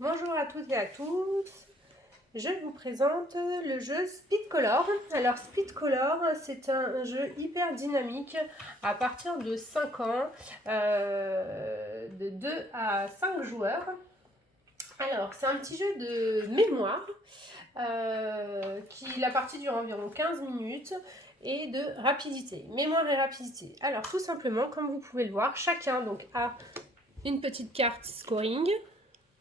Bonjour à toutes et à tous, je vous présente le jeu Speedcolor. Alors Speedcolor, c'est un jeu hyper dynamique à partir de 5 ans, de 2 à 5 joueurs. Alors c'est un petit jeu de mémoire, la partie dure environ 15 minutes et de rapidité, mémoire et rapidité. Alors tout simplement, comme vous pouvez le voir, chacun donc a une petite carte scoring.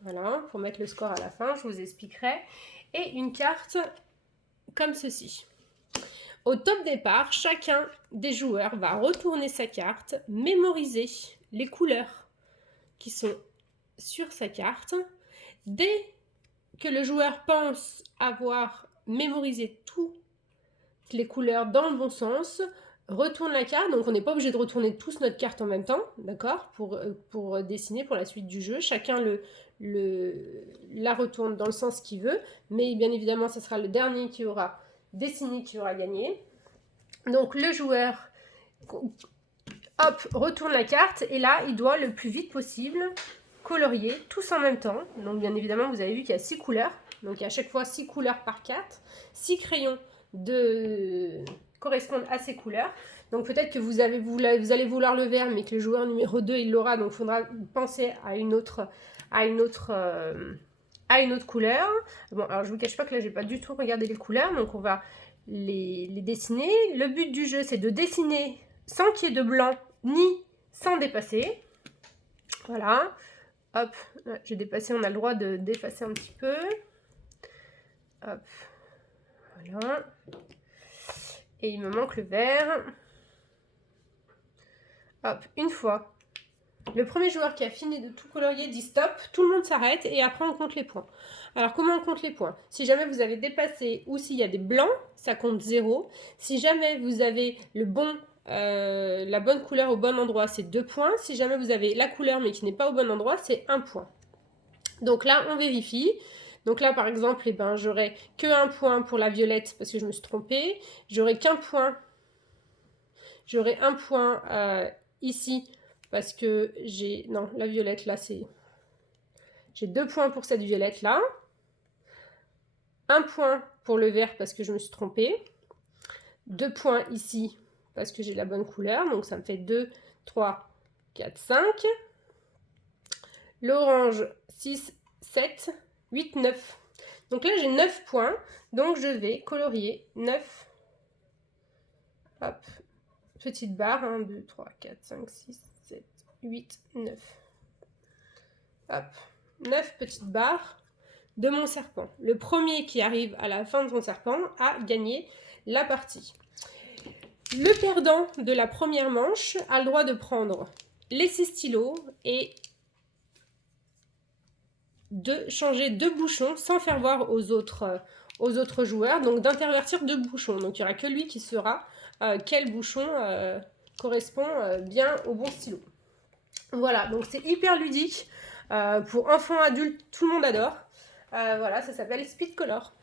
Voilà, pour mettre le score à la fin, je vous expliquerai. Et une carte comme ceci. Au top départ, chacun des joueurs va retourner sa carte, mémoriser les couleurs qui sont sur sa carte. Dès que le joueur pense avoir mémorisé toutes les couleurs dans le bon sens, retourne la carte. Donc on n'est pas obligé de retourner tous notre carte en même temps, d'accord, pour dessiner pour la suite du jeu. Chacun la retourne dans le sens qu'il veut, mais bien évidemment, ce sera le dernier qui aura dessiné qui aura gagné. Donc le joueur, hop, retourne la carte et là, il doit le plus vite possible colorier tous en même temps. Donc bien évidemment, vous avez vu qu'il y a 6 couleurs. Donc il y a à chaque fois 6 couleurs par carte, 6 crayons correspondent à ces couleurs. Donc peut-être que vous allez vouloir le vert, mais que le joueur numéro 2, il l'aura. Donc il faudra penser à une autre couleur. Bon, alors je vous cache pas que là, j'ai pas du tout regardé les couleurs. Donc on va les dessiner. Le but du jeu, c'est de dessiner sans qu'il y ait de blanc, ni sans dépasser. Voilà. Hop, j'ai dépassé, on a le droit de d'effacer un petit peu. Hop, voilà. Et il me manque le vert. Hop, une fois. Le premier joueur qui a fini de tout colorier dit stop, tout le monde s'arrête et après on compte les points. Alors comment on compte les points? Si jamais vous avez dépassé ou s'il y a des blancs, ça compte 0. Si jamais vous avez la bonne couleur au bon endroit, c'est 2 points. Si jamais vous avez la couleur mais qui n'est pas au bon endroit, c'est 1 point. Donc là, on vérifie. Donc là, par exemple, eh ben, j'aurai que 1 point pour la violette parce que je me suis trompée. J'aurai qu'un point. J'aurai 1 point ici parce que j'ai... Non, la violette, là, c'est... J'ai 2 points pour cette violette, là. 1 point pour le vert parce que je me suis trompée. 2 points ici parce que j'ai la bonne couleur. Donc, ça me fait 2, 3, 4, 5. L'orange, 6, 7, 8, 9. Donc là, j'ai 9 points. Donc, je vais colorier 9. Hop. Petite barre. 1, 2, 3, 4, 5, 6, 7, 8, 9. Hop. 9 petites barres de mon serpent. Le premier qui arrive à la fin de son serpent a gagné la partie. Le perdant de la première manche a le droit de prendre les 6 stylos et de changer 2 bouchons sans faire voir aux autres joueurs, donc d'intervertir 2 bouchons. Donc il n'y aura que lui qui saura quel bouchon correspond bien au bon stylo. Voilà, donc c'est hyper ludique. Pour enfants, adultes, tout le monde adore. Voilà, ça s'appelle Speedcolor.